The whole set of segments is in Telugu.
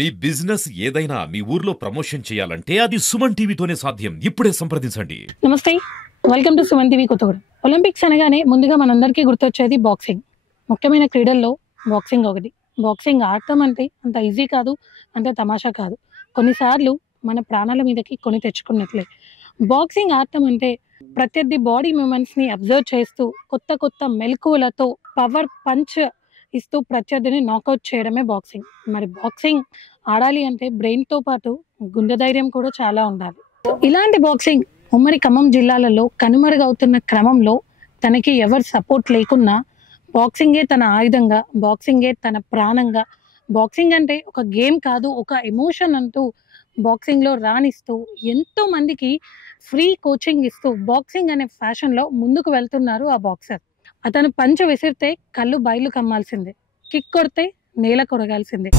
మీ బిజినెస్ ఏదైనా మీ ఊర్లో ప్రమోషన్ చేయాలంటే అది సుమన్ టీవీతోనే సాధ్యం. ఇప్పుడే సంప్రదించండి. నమస్తే, welcome to Suman TV Kothagudem. Olympics అనగానే ముందుగా మనందరికీ గుర్తొచ్చేది బాక్సింగ్. ముఖ్యమైన క్రీడల్లో బాక్సింగ్ ఒకటి. బాక్సింగ్ ఆడటం అంటే అంత ఈజీ కాదు, అంత తమాషా కాదు. కొన్నిసార్లు మన ప్రాణాల మీదకి కొని తెచ్చుకున్నట్లే. బాక్సింగ్ ఆడటం అంటే ప్రత్యర్థి బాడీ మూమెంట్స్ని అబ్జర్వ్ చేస్తూ కొత్త కొత్త మెలకువలతో పవర్ పంచ్ ఇస్తూ ప్రత్యర్థిని నాకౌట్ చేయడమే బాక్సింగ్. మరి బాక్సింగ్ ఆడాలి అంటే బ్రెయిన్తో పాటు గుండె ధైర్యం కూడా చాలా ఉండాలి. ఇలాంటి బాక్సింగ్ ఉమ్మడి ఖమ్మం జిల్లాలలో కనుమరుగవుతున్న క్రమంలో తనకి ఎవరు సపోర్ట్ లేకున్నా బాక్సింగే తన ఆయుధంగా, బాక్సింగే తన ప్రాణంగా, బాక్సింగ్ అంటే ఒక గేమ్ కాదు, ఒక ఎమోషన్ అంటూ బాక్సింగ్లో రాణిస్తూ ఎంతో మందికి ఫ్రీ కోచింగ్ ఇస్తూ బాక్సింగ్ అనే ఫ్యాషన్లో ముందుకు వెళ్తున్నారు ఆ బాక్సర్. అతను పంచ విసిరితే కళ్ళు బయలు కమ్మాల్సిందే, కిక్ కొడితే నేల కొరగాల్సిందే.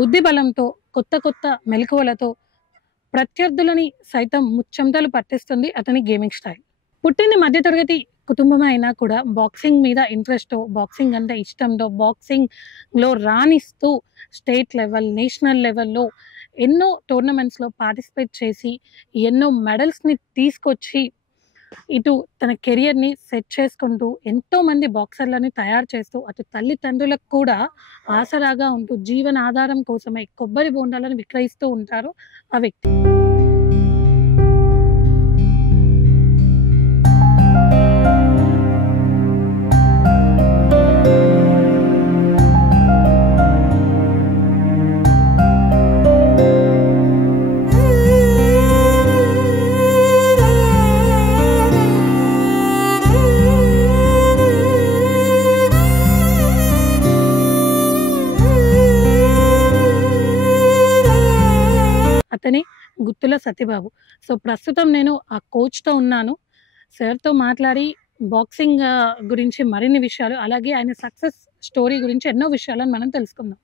బుద్ధి బలంతో, కొత్త కొత్త మెలకువలతో ప్రత్యర్థులని సైతం ముచ్చెమటలు పట్టిస్తుంది అతని గేమింగ్ స్టైల్. పుట్టింది మధ్యతరగతి కుటుంబమే అయినా కూడా బాక్సింగ్ మీద ఇంట్రెస్ట్తో, బాక్సింగ్ అంటే ఇష్టంతో, బాక్సింగ్లో రాణిస్తూ స్టేట్ లెవెల్, నేషనల్ లెవెల్లో ఎన్నో టోర్నమెంట్స్లో పార్టిసిపేట్ చేసి ఎన్నో మెడల్స్ని తీసుకొచ్చి ఇటు తన కెరియర్ని సెట్ చేసుకుంటూ ఎంతోమంది బాక్సర్లని తయారు చేస్తూ అటు తల్లిదండ్రులకు కూడా ఆసరాగా ఉంటూ జీవనాధారం కోసమై కొబ్బరి బోండాలను విక్రయిస్తూ ఉంటారు ఆ వ్యక్తి. అతనే గుత్తుల సత్యబాబు. సో ప్రస్తుతం నేను ఆ కోచ్తో ఉన్నాను. సార్తో మాట్లాడి బాక్సింగ్ గురించి మరిన్ని విషయాలు, అలాగే ఆయన సక్సెస్ స్టోరీ గురించి ఎన్నో విషయాలను మనం తెలుసుకుందాం.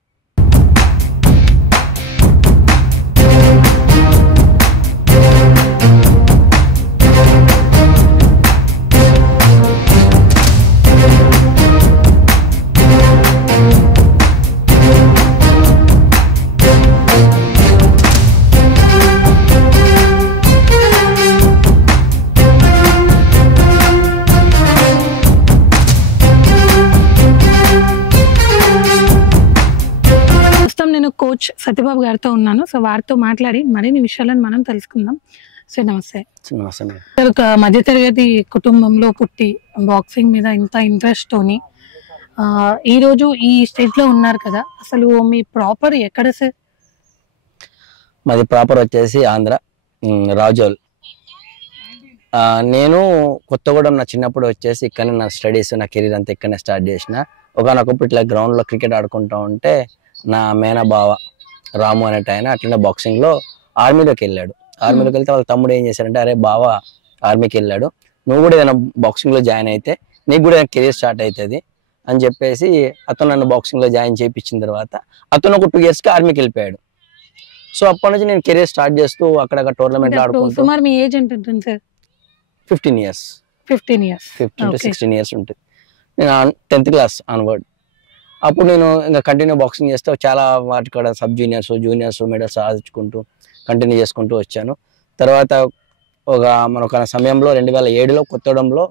నేను కోచ్ సత్యబాబు గారితో ఉన్నాను. సో వారితో మాట్లాడి మరిన్ని విషయాలను మనం తెలుసుకుందాం. సో నమస్తే. ఒక మధ్యతరగతి కుటుంబంలో పుట్టి బాక్సింగ్ మీద ఇంత ఇంట్రెస్ట్ తోని ఈరోజు ఈ స్టేజ్ లో ఉన్నారు కదా, అసలు మీ ప్రాపర్ ఎక్కడ సార్? మాది ప్రాపర్ వచ్చేసి ఆంధ్ర, రాజోల్. నేను కొత్తగూడెం నా చిన్నప్పుడు వచ్చేసి ఇక్కడ నా స్టడీస్, నా కెరీర్ అంతా ఇక్కడనే స్టార్ట్ చేసిన. ఒకనొకప్పుడు ఇట్లా గ్రౌండ్లో క్రికెట్ ఆడుకుంటూ ఉంటే నా మేన బావ రాము అనేట ఆయన అట్లనే బాక్సింగ్లో ఆర్మీలోకి వెళ్ళాడు. ఆర్మీలోకి వెళ్తే వాళ్ళ తమ్ముడు ఏం చేశారంటే, అరే బావ ఆర్మీకి వెళ్ళాడు, నువ్వు కూడా ఏదైనా బాక్సింగ్లో జాయిన్ అయితే నీకు కూడా కెరీర్ స్టార్ట్ అవుతుంది అని చెప్పేసి అతను నన్ను బాక్సింగ్లో జాయిన్ చేయించిన తర్వాత అతను ఒక 2 yearsకి ఆర్మీకి వెళ్ళిపోయాడు. సో అప్పటి నుంచి నేను కెరీర్ స్టార్ట్ చేస్తూ అక్కడక్కడ టోర్నమెంట్లు ఆడుకుంటూ. సుమారు మీ ఏజ్ ఎంత ఉంటుంది sir? 15 years. 15 years, 15 to 16 years ఉంటుంది. నేను 10th class ఆన్వర్డ్. అప్పుడు నేను ఇంకా కంటిన్యూ బాక్సింగ్ చేస్తే చాలా వాటి కూడా సబ్ జూనియర్స్ మెడల్స్ సాధించుకుంటూ కంటిన్యూ చేసుకుంటూ వచ్చాను. తర్వాత ఒక సమయంలో 2007లో కొత్తగూడెంలో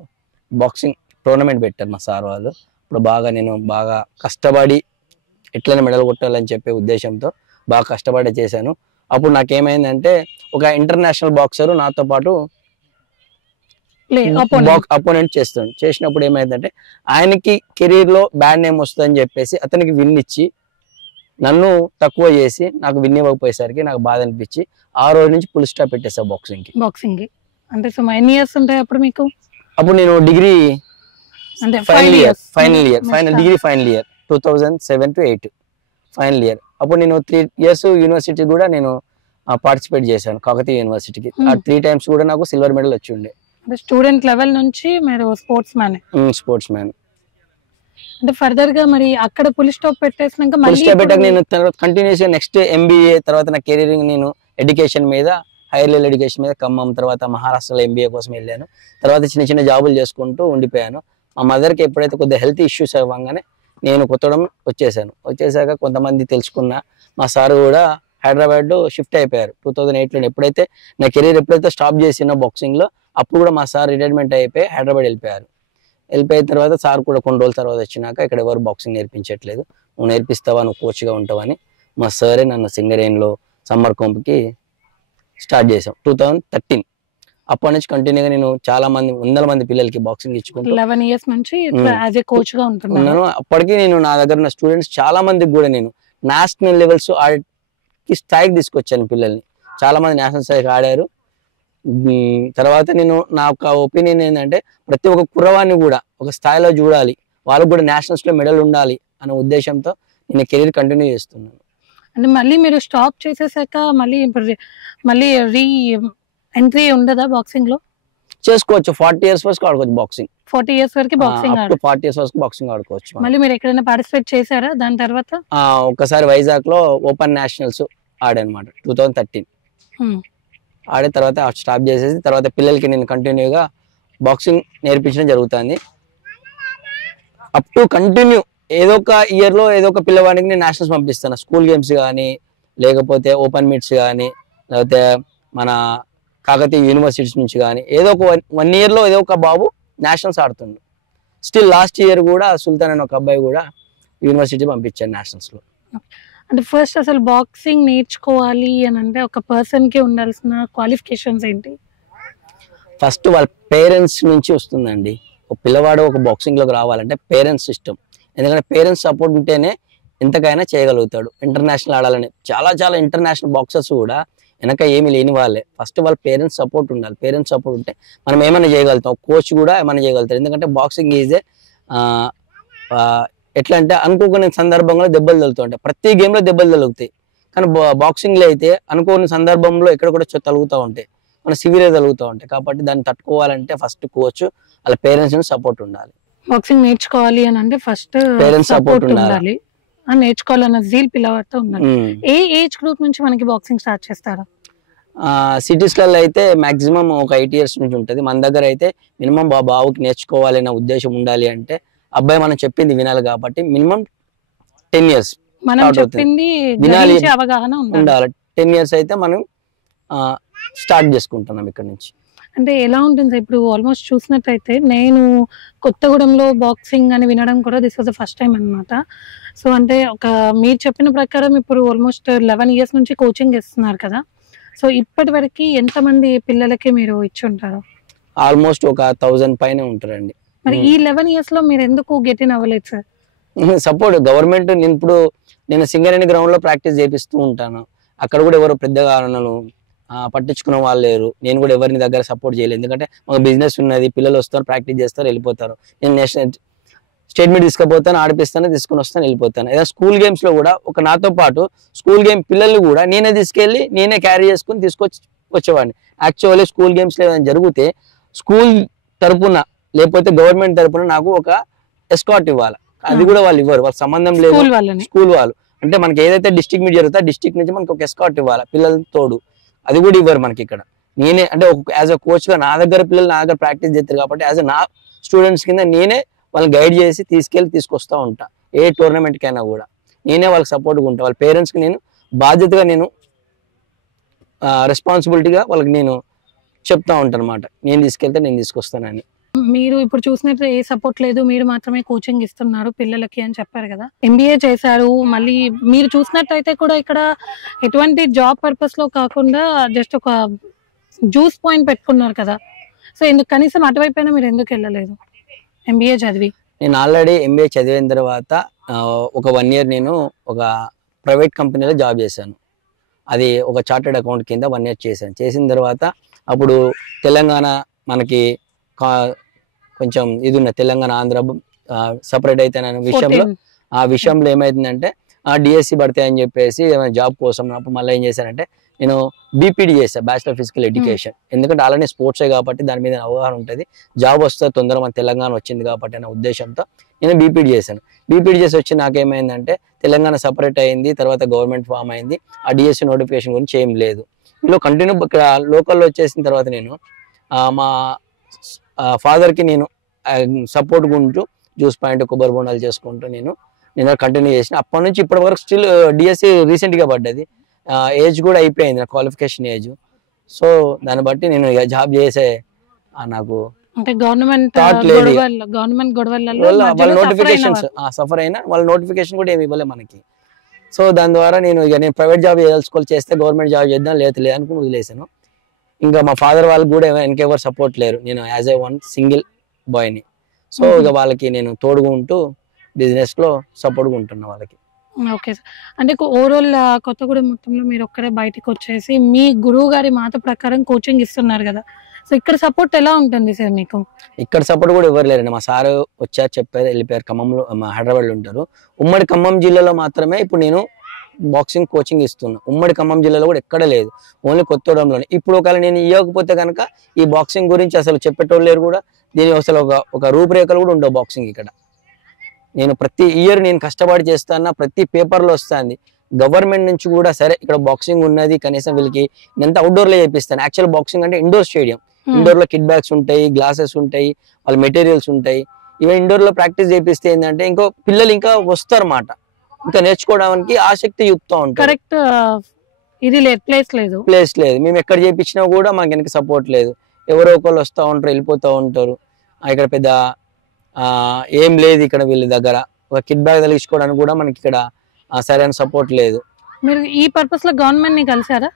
బాక్సింగ్ టోర్నమెంట్ పెట్టారు మా సార్ వాళ్ళు. ఇప్పుడు నేను బాగా కష్టపడి ఎట్లనే మెడల్ కొట్టాలని చెప్పే ఉద్దేశంతో బాగా కష్టపడి చేశాను. అప్పుడు నాకేమైందంటే ఒక ఇంటర్నేషనల్ బాక్సరు నాతో పాటు అపోనెంట్ చేసినప్పుడు ఏమైందంటే ఆయనకి కెరీర్ లో బ్యాడ్ నేమ్ వస్తుందని చెప్పేసి అతనికి విన్ ఇచ్చి నన్ను తక్కువ చేసి నాకు విన్ ఇవ్వకపోయేసరికి నాకు బాధ అనిపించి ఆ రోజు నుంచి ఫుల్ స్టాప్ పెట్టేసా బాక్సింగ్ అంటే ఎన్ని ఇయర్స్ ఉంటాయి అప్పుడు మీకు? అప్పుడు నేను degree final year 2007 to 8 final year. అప్పుడు నేను 3 years యూనివర్సిటీ కూడా నేను పార్టిసిపేట్ చేశాను, కాకతీయ యూనివర్సిటీకి. ఆ 3 times కూడా నాకు సిల్వర్ మెడల్ వచ్చి ఉండే. స్టూడెంట్ లెవెల్ నుంచి మీరు స్పోర్ట్స్ మ్యాన్. అంటే ఫర్దర్ గా మరి అక్కడ ఫుల్ స్టాప్ పెట్టేసినాక నేను కంటిన్యూస్ గా నెక్స్ట్ MBA తర్వాత నా కెరీర్ నేను ఎడ్యుకేషన్ మీద, హైయర్ లెవెల్ ఎడ్యుకేషన్ మీద ఖమ్మం, తర్వాత మహారాష్ట్రలో MBA కోసం వెళ్ళాను. తర్వాత చిన్న చిన్న జాబులు చేసుకుంటూ ఉండిపోయాను. మా మదర్కి ఎప్పుడైతే కొద్దిగా హెల్త్ ఇష్యూస్ అవ్వగానే నేను కొత్తగూడెం వచ్చేసాక కొంతమంది తెలుసుకున్న మా సార్ కూడా హైదరాబాద్ షిఫ్ట్ అయిపోయారు 2008లో. ఎప్పుడైతే నా కెరీర్ స్టాప్ చేసిన బాక్సింగ్లో, అప్పుడు కూడా మా సార్ రిటైర్మెంట్ అయిపోయి హైదరాబాద్ వెళ్ళిపోయారు. వెళ్ళిపోయిన తర్వాత సార్ కూడా కొన్ని రోజుల తర్వాత వచ్చినాక ఇక్కడ ఎవరు బాక్సింగ్ నేర్పించట్లేదు, నువ్వు నేర్పిస్తావా, నువ్వు కోచ్గా ఉంటావని మా సారే నన్ను సింగరేణిలో సమ్మర్ క్యాంప్కి స్టార్ట్ చేసాం 2013. అప్పటి నుంచి కంటిన్యూగా నేను చాలా మంది, వందల మంది పిల్లలకి బాక్సింగ్ ఇచ్చుకుంటూ 11 years నుంచి యాజ్ ఏ కోచ్ గా ఉంటున్నాను. ఉన్నాను. అప్పటికి నేను నా దగ్గర ఉన్న స్టూడెంట్స్ చాలా మందికి కూడా నేను నేషనల్ లెవెల్స్ ఆడికి స్థాయికి తీసుకొచ్చాను పిల్లల్ని. చాలా మంది నేషనల్ స్థాయికి ఆడారు. తర్వాత నేను నా ఒక ఒపీనియన్ ఏంటంటే ప్రతి ఒక్క కుర్రవాన్ని కూడా ఒక స్థాయిలో చూడాలి, వాళ్ళకు కూడా నేషనల్స్ లో మెడల్ ఉండాలి అనే ఉద్దేశంతో నేను కెరీర్ కంటిన్యూ చేస్తున్నాను. అంటే మళ్ళీ మీరు స్టాప్ చేసేసాక మళ్ళీ రీ ఎంట్రీ ఉండదా బాక్సింగ్ లో? చేసుకోవచ్చు, 40 years వరకు ఆడుకోవచ్చు బాక్సింగ్. 40 years వరకు బాక్సింగ్ 40 years వరకు బాక్సింగ్ ఆడుకోవచ్చు. మళ్ళీ మీరు ఎక్కడైనా పార్టిసిపేట్ చేశారా దాని తర్వాత? ఒక్కసారి వైజాగ్ లో ఓపెన్ నేషనల్స్ ఆడానమాట 2013. ఆడిన తర్వాత స్టాప్ చేసేసి తర్వాత పిల్లలకి నేను కంటిన్యూగా బాక్సింగ్ నేర్పించడం జరుగుతుంది. అప్ టు కంటిన్యూ ఏదో ఒక ఇయర్ లో ఏదో ఒక పిల్లవాడికి నేను నేషనల్స్ పంపిస్తాను. స్కూల్ గేమ్స్ కానీ, లేకపోతే ఓపెన్ మీట్స్ కానీ, లేకపోతే మన కాకతీయ యూనివర్సిటీస్ నుంచి కానీ, ఏదో ఒక 1 year లో ఏదో ఒక బాబు నేషనల్స్ ఆడుతుండు. స్టిల్ లాస్ట్ ఇయర్ కూడా సుల్తాన్ అనే ఒక అబ్బాయి కూడా యూనివర్సిటీ పంపించాను నేషనల్స్ లో. అంటే ఫస్ట్ అసలు బాక్సింగ్ నేర్చుకోవాలి అని అంటే ఒక పర్సన్ కి ఉండాల్సిన క్వాలిఫికేషన్స్ ఏంటి? ఫస్ట్ వాళ్ళ పేరెంట్స్ నుంచి వస్తుందండి. ఒక పిల్లవాడు ఒక బాక్సింగ్ లోకి రావాలంటే పేరెంట్స్ సిస్టమ్, ఎందుకంటే పేరెంట్స్ సపోర్ట్ ఉంటేనే ఎంతకైనా చేయగలుగుతాడు. ఇంటర్నేషనల్ ఆడాలని చాలా ఇంటర్నేషనల్ బాక్సర్స్ కూడా వెనక ఏమి లేని వాళ్ళే. ఫస్ట్ వాళ్ళ పేరెంట్స్ సపోర్ట్ ఉండాలి. పేరెంట్స్ సపోర్ట్ ఉంటే మనం ఏమైనా చేయగలుగుతాం, కోచ్ కూడా ఏమైనా చేయగలుగుతారు. ఎందుకంటే బాక్సింగ్ ఈజే ఎట్లా అంటే అనుకోని సందర్భంలో దెబ్బలు తగులుతూ ఉంటాయి. ప్రతి గేమ్లో దెబ్బలు తగులుతాయి, కానీ బాక్సింగ్లో అయితే అనుకోని సందర్భంలో ఎక్కడ కూడా తగులుతూ ఉంటాయి, మన సివియర్ తగులుతూ ఉంటాయి. కాబట్టి దాన్ని తట్టుకోవాలంటే ఫస్ట్ కోచ్ వాళ్ళ పేరెంట్స్ సపోర్ట్ ఉండాలి. బాక్సింగ్ నేర్చుకోవాలి అని అంటే ఫస్ట్ పేరెంట్స్ సపోర్ట్ ఉండాలి. నేర్చుకోవాలన్న జీల్ పిల్లవాడితో ఉండాలి. ఏ ఏజ్ గ్రూప్ నుంచి మనకి బాక్సింగ్ స్టార్ట్ చేస్తారా? సిటీస్లలో అయితే మాక్సిమం ఒక 8 years నుంచి ఉంటుంది. మన దగ్గర అయితే మినిమం బాబుకి నేర్చుకోవాలి అనే ఉద్దేశం ఉండాలి అంటే అబ్బాయి మనం చెప్పింది వినాలి. కాబట్టి మినిమం 10 years మనం చెప్పింది వినాలి, అవగాహన ఉండాలి. 10 years అయితే మనం స్టార్ట్ చేసుకుంటున్నాం ఇక్కడ నుంచి. అంటే ఎలా ఉంటుంది ఇప్పుడు ఆల్మోస్ట్ చూసినట్టయితే నేను కొత్తగూడెంలో బాక్సింగ్ అని వినడం కూడా this was the first time అన్నమాట. సో అంటే ఒక మీరు చెప్పిన ప్రకారం ఇప్పుడు ఆల్మోస్ట్ 11 years నుంచి కోచింగ్ ఇస్తున్నారు కదా. సో ఇప్పటి వరకు ఎంతమంది పిల్లలకి మీరు ఇచ్చి ఉంటారు? ఆల్మోస్ట్ ఒక 1000 పైన ఉంటారండి. మరి ఈ 11 years లో మీరు ఎందుకు గెట్ ఇన్ అవ్వలేదు సార్? Support government. నేను సింగరేణి గ్రౌండ్ లో ప్రాక్టీస్ చేపిస్తూ ఉంటాను. అక్కడ కూడా ఎవరు పెద్దగా పట్టించుకున్న వాళ్ళు లేరు. నేను కూడా ఎవరిని దగ్గర సపోర్ట్ చేయలేదు, ఎందుకంటే మాకు బిజినెస్ ఉన్నది. పిల్లలు వస్తారు, ప్రాక్టీస్ చేస్తారు, వెళ్ళిపోతారు. నేను నేషనల్ స్టేట్ మీట్ తీసుకుపోతాను, ఆడిపిస్తాను, తీసుకుని వస్తాను, వెళ్ళిపోతాను. ఏదైనా స్కూల్ గేమ్స్ లో కూడా ఒక నాతో పాటు స్కూల్ గేమ్ పిల్లల్ని కూడా నేనే తీసుకెళ్ళి నేనే క్యారీ చేసుకుని వచ్చేవాడిని. యాక్చువల్లీ స్కూల్ గేమ్స్ లో ఏదైనా జరిగితే స్కూల్ తరపున లేకపోతే గవర్నమెంట్ తరపున నాకు ఒక ఎస్కాట్ ఇవ్వాలి. అది కూడా వాళ్ళు ఇవ్వరు, వాళ్ళకి సంబంధం లేదు. స్కూల్ వాళ్ళు అంటే మనకి ఏదైతే డిస్ట్రిక్ట్ మీట్ జరుగుతుందో డిస్ట్రిక్ట్ నుంచి మనకి ఒక ఎస్కాట్ ఇవ్వాలి పిల్లలతో తోడు. అది కూడా ఇవ్వరు మనకి ఇక్కడ. నేనే అంటే యాజ్ అ కోచ్ గా నా దగ్గర పిల్లలు నా దగ్గర ప్రాక్టీస్ చేస్తారు కాబట్టి యాజ్ అ నా స్టూడెంట్స్ కింద నేనే వాళ్ళని గైడ్ చేసి తీసుకొస్తూ ఉంటా. ఏ టోర్నమెంట్ కైనా కూడా నేనే వాళ్ళకి సపోర్ట్గా ఉంటా. వాళ్ళ పేరెంట్స్కి నేను బాధ్యతగా నేను రెస్పాన్సిబిలిటీగా వాళ్ళకి నేను చెప్తా ఉంటాను అనమాట. నేను తీసుకెళ్తే నేను తీసుకొస్తానని. మీరు ఇప్పుడు చూసినట్టు ఏ సపోర్ట్ లేదు, మీరు మాత్రమే కోచింగ్ ఇస్తున్నారు పిల్లలకి అని చెప్పారు కదా. MBA చేశారు, మళ్ళీ మీరు చూసినట్టయితే కూడా ఇక్కడ ఎటువంటి జాబ్ పర్పస్ లో కాకుండా జస్ట్ ఒక జ్యూస్ పాయింట్ పెట్టుకున్నారు కదా. సో ఎందుకు కనీసం అటువైపు మీరు ఎందుకు వెళ్ళలేదు? MBA చదివి నేను ఆల్రెడీ MBA చదివిన తర్వాత ఒక 1 year నేను ఒక ప్రైవేట్ కంపెనీలో జాబ్ చేశాను. అది ఒక చార్టెడ్ అకౌంట్ కింద 1 year చేశాను. చేసిన తర్వాత అప్పుడు తెలంగాణ మనకి కొంచెం ఇది ఉన్న తెలంగాణ ఆంధ్ర సపరేట్ అయితే ఆ విషయంలో ఏమైతుందంటే DSC పడతాయి అని చెప్పేసి జాబ్ కోసం అప్పుడు మళ్ళీ ఏం చేశానంటే నేను BPD చేశాను, బ్యాచిలర్ ఫిజికల్ ఎడ్యుకేషన్. ఎందుకంటే అలానే స్పోర్ట్సే కాబట్టి దాని మీద అవగాహన ఉంటుంది, జాబ్ వస్తే తొందరగా మన తెలంగాణ వచ్చింది కాబట్టి అనే ఉద్దేశంతో నేను BPD చేశాను. BPD చేసి వచ్చి నాకేమైందంటే తెలంగాణ సపరేట్ అయింది, తర్వాత గవర్నమెంట్ ఫామ్ అయింది. ఆ DSC నోటిఫికేషన్ గురించి ఏం లేదు. వీళ్ళు కంటిన్యూ ఇక్కడ లోకల్లో వచ్చేసిన తర్వాత నేను మా ఫాదర్కి నేను సపోర్ట్గా ఉంటూ జ్యూస్ పాయింట్ కొబ్బరి బొండాలు చేసుకుంటూ నేను కంటిన్యూ చేసిన. అప్పటి నుంచి ఇప్పటి వరకు స్టిల్ డిఎస్సి రీసెంట్గా పడ్డది, ఏజ్ కూడా అయిపోయింది నా క్వాలిఫికేషన్ ఏజ్. సో దాన్ని బట్టి నేను ఇక జాబ్ చేసే నాకు అంటే గవర్నమెంట్ వాళ్ళ నోటిఫికేషన్స్ సఫర్ అయినా వాళ్ళ నోటిఫికేషన్ కూడా ఏమి ఇవ్వలే మనకి. సో దాని ద్వారా నేను ప్రైవేట్ జాబ్ చేయదలుచుకోవాలి, చేస్తే గవర్నమెంట్ జాబ్ చేద్దాం లేదు అనుకుని వదిలేసాను. ఇంకా మా ఫాదర్ వాళ్ళకి కూడా ఇంకెవరు సపోర్ట్ లేరు, నేను యాజ్ ఏ వన్ సింగిల్ బాయ్ని. సో ఇక వాళ్ళకి నేను తోడుగా ఉంటూ బిజినెస్ లో సపోర్ట్గా ఉంటున్నా వాళ్ళకి. ఓకే సార్, అంటే ఓవరాల్ కొత్తగూడెం మొత్తంలో మీరు ఒక్కరే బయటకు వచ్చేసి మీ గురువు గారి మాట ప్రకారం కోచింగ్ ఇస్తున్నారు కదా, సో ఇక్కడ సపోర్ట్ ఎలా ఉంటుంది సార్ మీకు? ఇక్కడ సపోర్ట్ కూడా ఎవరు లేరండి. మా సార్ వచ్చారు, చెప్పారు, వెళ్ళిపోయారు. ఖమ్మంలో హైదరాబాద్లో ఉంటారు. ఉమ్మడి ఖమ్మం జిల్లాలో మాత్రమే ఇప్పుడు నేను బాక్సింగ్ కోచింగ్ ఇస్తున్నా. ఉమ్మడి ఖమ్మం జిల్లాలో కూడా ఎక్కడ లేదు, ఓన్లీ కొత్తగూడెంలోనే. ఇప్పుడు ఒకవేళ నేను ఇవ్వకపోతే కనుక ఈ బాక్సింగ్ గురించి అసలు చెప్పేటోళ్ళు లేరు కూడా, దీని అసలు ఒక రూపురేఖలు కూడా ఉండవు బాక్సింగ్ ఇక్కడ. నేను ప్రతి ఇయర్ నేను కష్టపడి చేస్తాను, ప్రతి పేపర్లో వస్తుంది. గవర్నమెంట్ నుంచి కూడా సరే ఇక్కడ బాక్సింగ్ ఉన్నది, కనీసం వీళ్ళకి నేను అవుట్డోర్లో చేపిస్తాను. యాక్చువల్ బాక్సింగ్ అంటే ఇండోర్ స్టేడియం, ఇండోర్ లో కిట్ బ్యాగ్స్ ఉంటాయి, గ్లాసెస్ ఉంటాయి, వాళ్ళ మెటీరియల్స్ ఉంటాయి. ఇవి ఇండోర్ లో ప్రాక్టీస్ చేపిస్తే ఏంటంటే ఇంకో పిల్లలు ఇంకా వస్తారు అన్నమాట, ఇంకా నేర్చుకోవడానికి ఆసక్తి చూపుతూ ఉంటారు. కరెక్ట్, ఇది లేదు, ప్లేస్ లేదు. మేము ఎక్కడ చేపించినా కూడా మాకు వెనక సపోర్ట్ లేదు. ఎవరో ఒకళ్ళు వస్తూ ఉంటారు, వెళ్ళిపోతూ ఉంటారు. ఇక్కడ పెద్ద ఏం లేదు ఇక్కడ వీళ్ళ దగ్గర. ఒక కిట్ బ్యాగ్ తగిలించుకోవడానికి కూడా మనకి ఇక్కడ సరైన సపోర్ట్ లేదు. మీరు ఈ పర్పస్ లో గవర్నమెంట్ ని కలిసారా?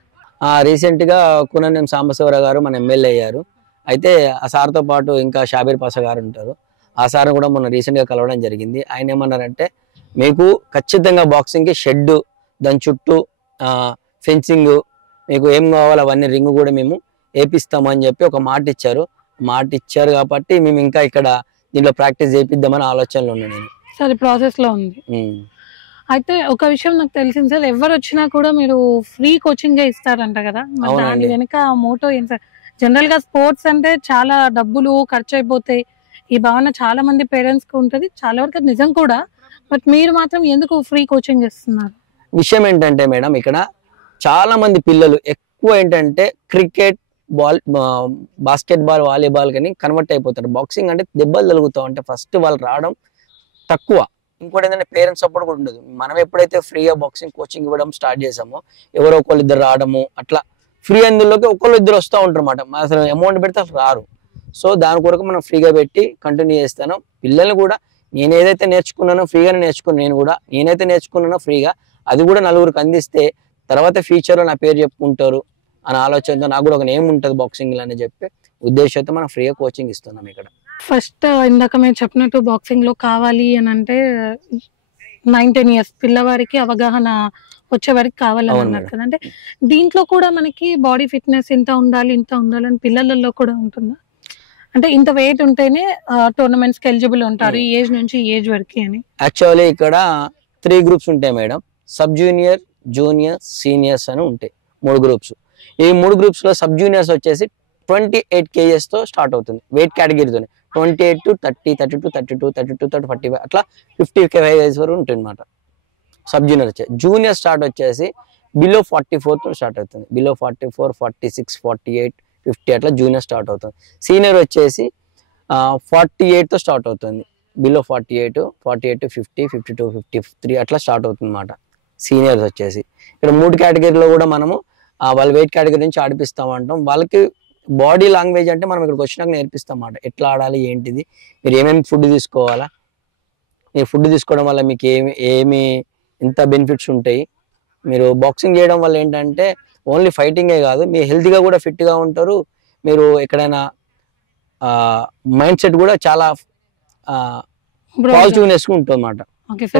రీసెంట్ గా కూననేని సాంబశివరావు గారు మన ఎమ్మెల్యే అయ్యారు. అయితే ఆ సార్తో పాటు ఇంకా షాబీర్ పాషా గారు ఉంటారు. ఆ సార్ కూడా మొన్న రీసెంట్ గా కలవడం జరిగింది. ఆయన ఏమన్నారంటే, మీకు ఖచ్చితంగా బాక్సింగ్ కి షెడ్, దాని చుట్టూ ఫెన్సింగ్, మీకు ఏం కావాలో అవన్నీ రింగ్ కూడా మేము వేపిస్తామని చెప్పి ఒక మాట ఇచ్చారు. కాబట్టి మేము ఇంకా ఇక్కడ దీంట్లో ప్రాక్టీస్ చేపిద్దామని ఆలోచనలో ఉన్నాను నేను. సరే, ప్రాసెస్ లో ఉంది. అయితే ఒక విషయం నాకు తెలిసింది సార్, ఎవరు వచ్చినా కూడా మీరు ఫ్రీ కోచింగ్ ఇస్తారంట కదా, దాని వెనుక మోటో ఏం సార్? జనరల్ గా స్పోర్ట్స్ అంటే చాలా డబ్బులు ఖర్చు అయిపోతాయి, ఈ భావన చాలా మంది పేరెంట్స్ కి ఉంటది, చాలా వరకు అది నిజం కూడా. బట్ మీరు మాత్రం ఎందుకు ఫ్రీ కోచింగ్ ఇస్తున్నారు? విషయం ఏంటంటే మేడం, ఇక్కడ చాలా మంది పిల్లలు ఎక్కువ ఏంటంటే క్రికెట్, బాస్కెట్ బాల్, వాలీబాల్ కానీ కన్వర్ట్ అయిపోతారు. బాక్సింగ్ అంటే దెబ్బలు తగులుతూ అంటే ఫస్ట్ వాళ్ళు రావడం తక్కువ. ఇంకోటి ఏంటంటే పేరెంట్స్ సపోర్ట్ కూడా ఉండదు. మనం ఎప్పుడైతే ఫ్రీగా బాక్సింగ్ కోచింగ్ ఇవ్వడం స్టార్ట్ చేసామో, ఎవరో ఒకళ్ళు ఇద్దరు రావడము, అట్లా ఫ్రీ అందులోకి ఒకళ్ళు ఇద్దరు వస్తూ ఉంటారు అన్నమాట. అసలు అమౌంట్ పెడితే అసలు రారు. సో దాని కొరకు మనం ఫ్రీగా పెట్టి కంటిన్యూ చేస్తాను. పిల్లల్ని కూడా నేను ఏదైతే నేర్చుకున్నానో ఫ్రీగానే నేనైతే నేర్చుకున్నానో ఫ్రీగా, అది కూడా నలుగురికి అందిస్తే తర్వాత ఫ్యూచర్లో నా పేరు చెప్పుకుంటారు అనే ఆలోచనతో, నాకు కూడా ఒక నేమ్ ఉంటుంది బాక్సింగ్ అని చెప్పి ఉద్దేశంతో మనం ఫ్రీగా కోచింగ్ ఇస్తున్నాం ఇక్కడ. ఫస్ట్ ఇందాక మేము చెప్పినట్టు బాక్సింగ్ లో కావాలి అని అంటే 9-10 years పిల్లవారికి అవగాహన వచ్చే వరకు కావాలని అన్నారు కదా, అంటే దీంట్లో కూడా మనకి బాడీ ఫిట్నెస్ ఇంత ఉండాలి అని పిల్లలలో కూడా ఉంటుందా? అంటే ఇంత వెయిట్ ఉంటేనే టోర్నమెంట్స్ కి ఎలిజిబుల్ ఉంటారు ఈ ఏజ్ నుంచి ఈ ఏజ్ వరకు అని? యాక్చువల్లీ ఇక్కడ 3 groups ఉంటాయి madam. Sub junior, junior, seniors అని ఉంటాయి 3 groups. ఈ 3 groups లో సబ్ జూనియర్స్ వచ్చేసి 28 kgs తో స్టార్ట్ అవుతుంది వెయిట్ కేటగిరీతో. 28 to 30, 32, 32, 32, 45 అట్లా 50 kgs వరకు ఉంటుంది అనమాట సబ్ జూనియర్ వచ్చేసి. జూనియర్ స్టార్ట్ వచ్చేసి బిలో 44 తో స్టార్ట్ అవుతుంది. బిలో 44, 46, 48, 50 అట్లా జూనియర్ స్టార్ట్ అవుతుంది. సీనియర్ వచ్చేసి 48 తో స్టార్ట్ అవుతుంది. బిలో 48 to 50, 52, 53 అట్లా స్టార్ట్ అవుతుంది అనమాట సీనియర్స్ వచ్చేసి. ఇక్కడ 3 కేటగిరీలో కూడా మనము వాళ్ళ వెయిట్ కేటగిరీ నుంచి ఆడిపిస్తాం అంటాం. వాళ్ళకి బాడీ లాంగ్వేజ్ అంటే మనం ఇక్కడికి వచ్చినాక నేర్పిస్తాం అన్నమాట. ఎట్లా ఆడాలి, ఏంటిది, మీరు ఏమేమి ఫుడ్ తీసుకోవాలా, మీరు ఫుడ్ తీసుకోవడం వల్ల మీకు ఏమి ఎంత బెనిఫిట్స్ ఉంటాయి. మీరు బాక్సింగ్ చేయడం వల్ల ఏంటంటే ఓన్లీ ఫైటింగే కాదు, మీరు హెల్తీగా కూడా ఫిట్గా ఉంటారు. మీరు ఎక్కడైనా మైండ్ సెట్ కూడా చాలా పాజిటివ్నెస్ ఉంటుంది అన్నమాట.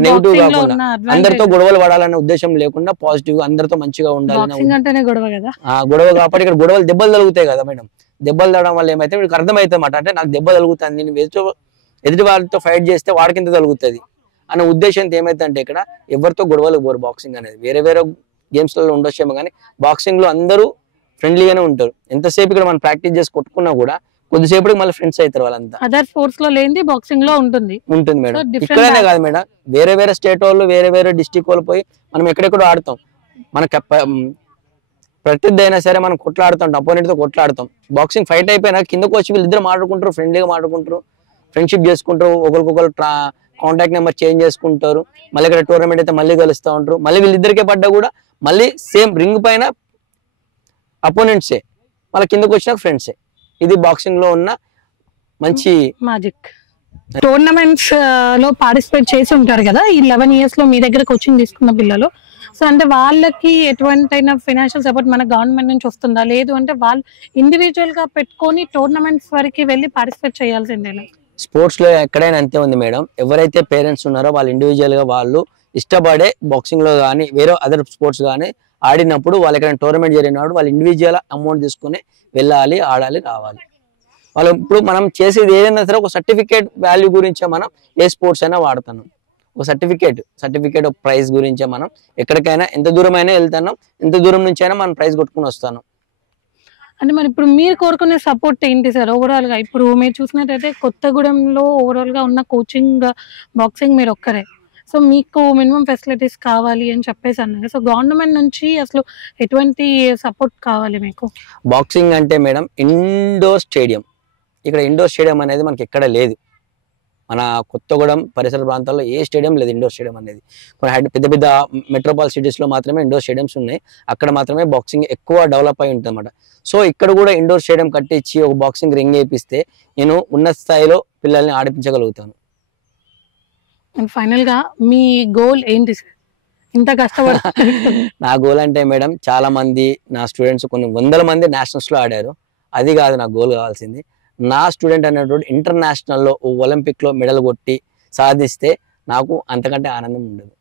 నెగిటివ్ కాకుండా, అందరితో గొడవలు పడాలనే ఉద్దేశం లేకుండా పాజిటివ్ గా అందరితో మంచిగా ఉండాలి. గొడవ కాబట్టి ఇక్కడ గొడవలు దెబ్బలు తగులుతాయి కదా మేడం. దెబ్బలు తగ్గడం వల్ల ఏమైతే మీకు అర్థమవుతుంది అన్నమాట. అంటే నాకు దెబ్బ తగులుతుంది, నేను ఎదుటి వారితో ఫైట్ చేస్తే వాడికి ఎంత తగులుతుంది అనే ఉద్దేశంతో ఏమైతే అంటే ఇక్కడ ఎవరితో గొడవలు పోరు. బాక్సింగ్ అనేది వేరే గేమ్స్ లలో ఉండొచ్చేమో కానీ బాక్సింగ్ లో అందరూ ఫ్రెండ్లీగానే ఉంటారు. ఎంతసేపు ఇక్కడ మనం ప్రాక్టీస్ చేసి కొట్టుకున్నా కూడా కొద్దిసేపటికి మళ్ళీ ఫ్రెండ్స్ అవుతారు వాళ్ళంతా. అదర్ స్పోర్ట్స్ లో లేనిది బాక్సింగ్ లో ఉంటుంది మేడం. ఇక్కడనే కాదు మేడం, వేరే స్టేట్ వాళ్ళు, వేరే డిస్ట్రిక్ట్ వాళ్ళు పోయి మనం ఎక్కడెక్కడో ఆడతాం. మన ప్రతిదీ అయినా సరే మనం కొట్లాడుతాం, అపోనెంట్ తో కొట్లాడతాం. బాక్సింగ్ ఫైట్ అయిపోయినా కిందకు వచ్చి వీళ్ళిద్దరు మాట్లాడుకుంటారు, ఫ్రెండ్లీగా మాట్లాడుకుంటారు, ఫ్రెండ్షిప్ చేసుకుంటారు, ఒకరికొకరు కాంటాక్ట్ నెంబర్ చేంజ్ చేసుకుంటారు. మళ్ళీ ఇక్కడ టోర్నమెంట్ అయితే మళ్ళీ కలుస్తూ ఉంటారు. మళ్ళీ వీళ్ళిద్దరికే పడ్డా కూడా మళ్ళీ సేమ్ రింగ్ పైన అపోనెంట్సే, మళ్ళీ కిందకు వచ్చిన ఫ్రెండ్సే. ఇది బాక్సింగ్ లో ఉన్న మంచి మ్యాజిక్. టోర్నమెంట్స్ లో పార్టిసిపేట్ చేసి ఉంటారు కదా ఈ 11 years లో మీ దగ్గర కోచింగ్ తీసుకున్న పిల్లలు. సో అంటే వాళ్ళకి ఎటువంటి ఫైనాన్షియల్ సపోర్ట్ మన గవర్నమెంట్ నుంచి వస్తుందా, లేదు అంటే వాళ్ళు ఇండివిజువల్ గా పెట్టుకొని టోర్నమెంట్స్ వరకు వెళ్ళి పార్టిసిపేట్ చేయాల్సిందేనా? స్పోర్ట్స్ లో ఎక్కడైనా అంతే ఉంది మేడం. ఎవరైతే పేరెంట్స్ ఉన్నారో వాళ్ళు ఇండివిజువల్ గా వాళ్ళు ఇష్టపడే బాక్సింగ్ లో కానీ వేరే అదర్ స్పోర్ట్స్ కానీ ఆడినప్పుడు, వాళ్ళు ఎక్కడైనా టోర్నమెంట్ జరిగినప్పుడు వాళ్ళు ఇండివిజువల్ అమౌంట్ తీసుకుని వెళ్ళాలి, ఆడాలి, రావాలి. వాళ్ళు ఇప్పుడు మనం చేసేది ఏదైనా సరే ఒక సర్టిఫికేట్ వాల్యూ గురించే మనం ఏ స్పోర్ట్స్ అయినా వాడుతున్నాం. ఒక సర్టిఫికేట్ ఆఫ్ ప్రైజ్ గురించే మనం ఎక్కడికైనా ఎంత దూరం అయినా వెళ్తున్నాం, ఎంత దూరం నుంచి అయినా మనం ప్రైజ్ కొట్టుకుని వస్తాను. అంటే మరి ఇప్పుడు మీరు కోరుకునే సపోర్ట్ ఏంటి సార్ ఓవరాల్ గా? ఇప్పుడు మీరు చూసినట్టయితే కొత్తగూడెంలో ఓవరాల్ గా ఉన్న కోచింగ్ బాక్సింగ్ మీరు ఒక్కరే. సో మీకు మినిమం ఫెసిలిటీస్ కావాలి అని చెప్పేసి అన్నారు. సో గవర్నమెంట్ నుంచి అసలు ఎటువంటి సపోర్ట్ కావాలి మీకు? బాక్సింగ్ అంటే మేడం ఇండోర్ స్టేడియం. ఇక్కడ ఇండోర్ స్టేడియం అనేది మనకి ఎక్కడ లేదు. మన కొత్తగూడెం పరిసర ప్రాంతాల్లో ఏ స్టేడియం లేదు ఇండోర్ స్టేడియం అనేది. కొన్ని పెద్ద పెద్ద మెట్రోపాల్ సిటీస్లో మాత్రమే ఇండోర్ స్టేడియంస్ ఉన్నాయి. అక్కడ మాత్రమే బాక్సింగ్ ఎక్కువ డెవలప్ అయి ఉంటుంది అన్నమాట. సో ఇక్కడ కూడా ఇండోర్ స్టేడియం కట్టించి ఒక బాక్సింగ్ రింగ్ వేపిస్తే నేను ఉన్నత స్థాయిలో పిల్లల్ని ఆడిపించగలుగుతాను. అండ్ ఫైనల్ గా మీ గోల్ ఏంటి సార్? ఇంత కష్టపడుతుంది నా గోల్ అంటే మేడం, చాలా మంది నా స్టూడెంట్స్ కొన్ని వందల మంది నేషనల్స్ లో ఆడారు. అది కాదు నా గోల్ కావాల్సింది. నా స్టూడెంట్ అనేటువంటి ఇంటర్నేషనల్లో ఒలింపిక్ లో మెడల్ కొట్టి సాధిస్తే నాకు అంతకంటే ఆనందం ఉండదు.